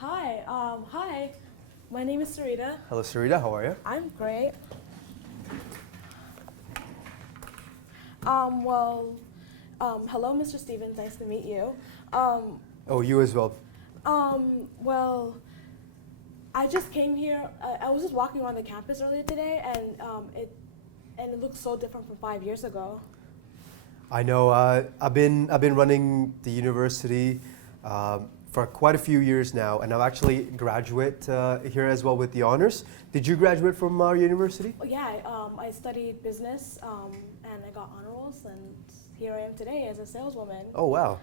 Hi. My name is Sareda. Hello, Sareda. How are you? I'm great. Hello, Mr. Stevens. Nice to meet you. Oh, you as well. Well, I just came here. I was just walking around the campus earlier today, and it looks so different from 5 years ago. I know. I've been running the university for quite a few years now, and I've actually graduate here as well with the honors. Did you graduate from our university? Oh, yeah, I studied business, and I got honor rolls, and here I am today as a saleswoman. Oh, wow.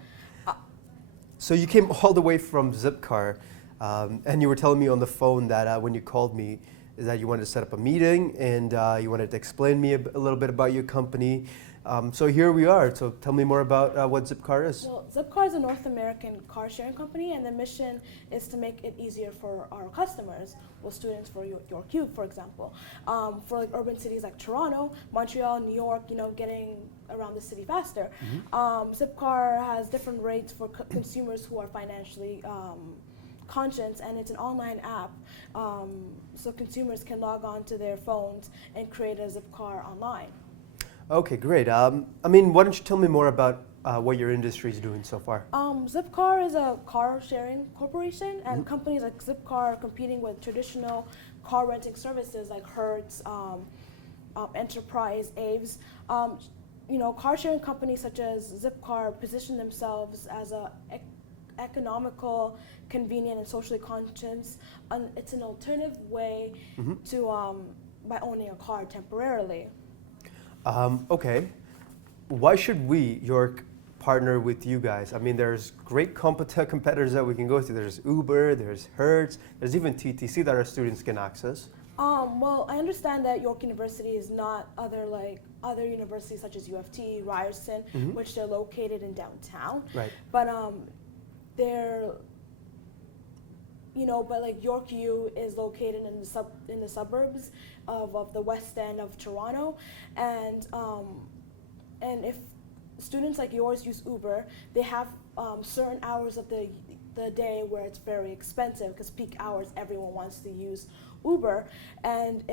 So you came all the way from ZipCar, and you were telling me on the phone that when you called me, is that you wanted to set up a meeting and you wanted to explain me a little bit about your company. So here we are. So tell me more about what ZipCar is. Well, ZipCar is a North American car sharing company, and the mission is to make it easier for our customers, well, students for York U, for example. For like urban cities like Toronto, Montreal, New York, getting around the city faster. ZipCar has different rates for consumers who are financially conscious, and it's an online app, so consumers can log on to their phones and create a ZipCar online. Okay, great. Why don't you tell me more about what your industry is doing so far? ZipCar is a car sharing corporation, and companies like ZipCar are competing with traditional car renting services like Hertz, Enterprise, Aves. Car sharing companies such as ZipCar position themselves as a economical, convenient, and socially conscious. It's an alternative way to by owning a car temporarily. Okay. Why should we, York, partner with you guys? I mean, there's great competitors that we can go to. There's Uber, there's Hertz, there's even TTC that our students can access. Well, I understand that York University is not other universities such as UFT, Ryerson, which they're located in downtown. Right. But York U is located in the suburbs of the west end of Toronto, and if students like yours use Uber, they have certain hours of the day where it's very expensive because peak hours everyone wants to use Uber, and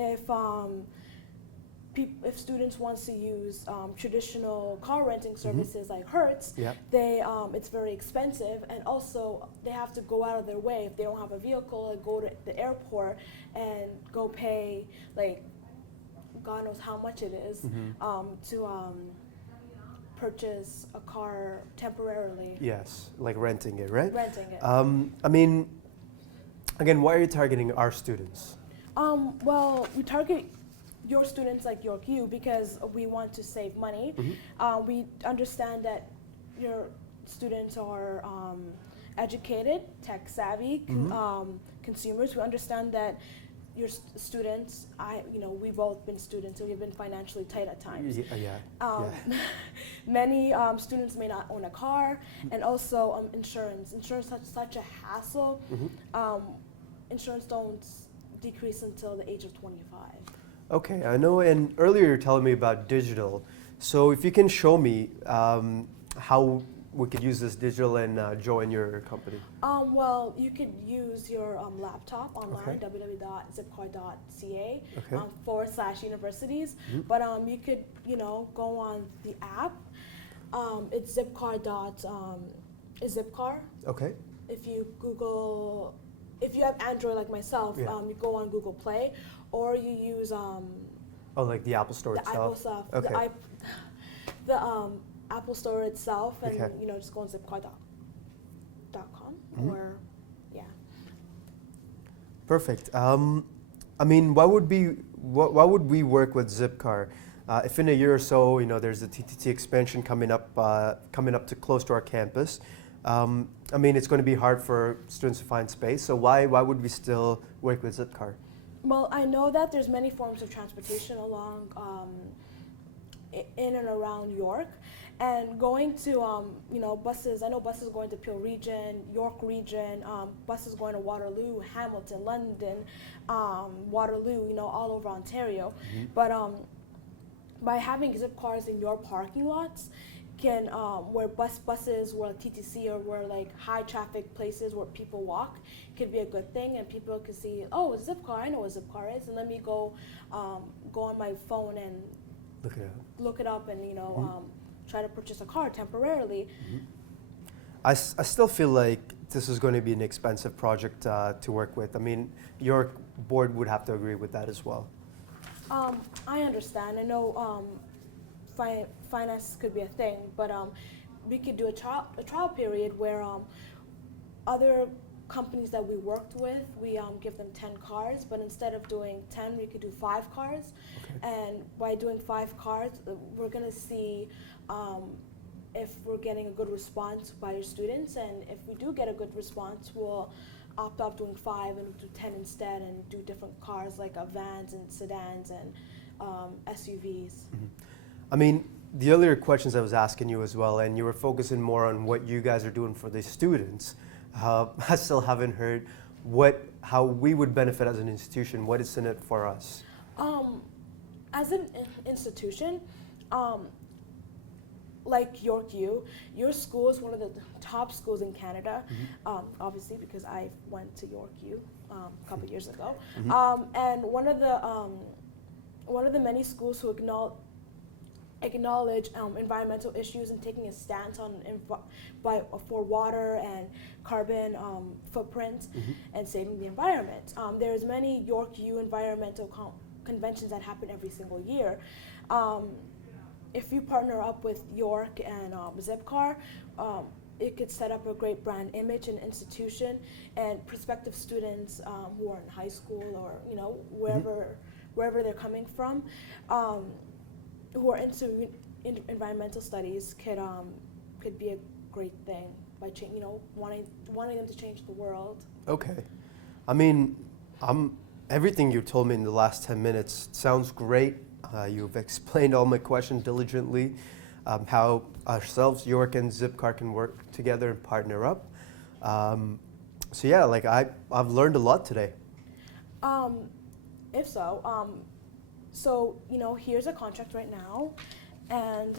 if students wants to use traditional car renting services like Hertz, it's very expensive, and also they have to go out of their way if they don't have a vehicle and go to the airport and go pay God knows how much it is to purchase a car temporarily. Yes, like renting it, right? Renting it. Again, why are you targeting our students? Well, we target your students like York U because we want to save money. We understand that your students are educated, tech savvy consumers. We understand that your students, we've both been students, so we've been financially tight at times. Many students may not own a car, and also insurance. Insurance is such a hassle. Insurance don't decrease until the age of 25. Okay, I know, and earlier you were telling me about digital. So if you can show me how we could use this digital and join your company. Well, you could use your laptop online, www.zipcar.ca /universities. But you could, go on the app. It's ZipCar. Okay. If you have Android like myself, you go on Google Play, or you use like the Apple Store itself. The Apple Store itself, and just go on zipcar.com or Perfect. Why would we work with ZipCar? If in a year or so, there's a TTT expansion coming up to close to our campus. It's going to be hard for students to find space. So why would we still work with ZipCar? Well, I know that there's many forms of transportation along in and around York, and going to buses. I know buses going to Peel Region, York Region, buses going to Waterloo, Hamilton, London, Waterloo. All over Ontario. But by having ZipCars in your parking lots, can where buses, where TTC, or where like high traffic places where people walk could be a good thing, and people could see, oh, ZipCar, I know what ZipCar is, and let me go on my phone and look it up, and try to purchase a car temporarily. I still feel like this is going to be an expensive project to work with. I mean, your board would have to agree with that as well. I understand. I know finance could be a thing, but we could do a trial period where other companies that we worked with, we give them 10 cars, but instead of doing 10, we could do 5 cars. Okay. And by doing 5 cars, we're going to see if we're getting a good response by your students, and if we do get a good response, we'll opt out doing 5 and do 10 instead, and do different cars like vans and sedans and SUVs. I mean, the earlier questions I was asking you as well, and you were focusing more on what you guys are doing for the students. I still haven't heard how we would benefit as an institution. What is in it for us? As an institution, like York U, your school is one of the top schools in Canada, obviously because I went to York U a couple years ago, and one of the many schools who acknowledge environmental issues and taking a stance on for water and carbon footprint and saving the environment. There's many York U environmental conventions that happen every single year. If you partner up with York and ZipCar, it could set up a great brand image and institution, and prospective students who are in high school or wherever they're coming from, who are into environmental studies could be a great thing by wanting them to change the world. Okay, I mean, everything you told me in the last 10 minutes sounds great. You've explained all my questions diligently, how ourselves, York and ZipCar, can work together and partner up. So yeah, like I've learned a lot today. If so, so here's a contract right now, and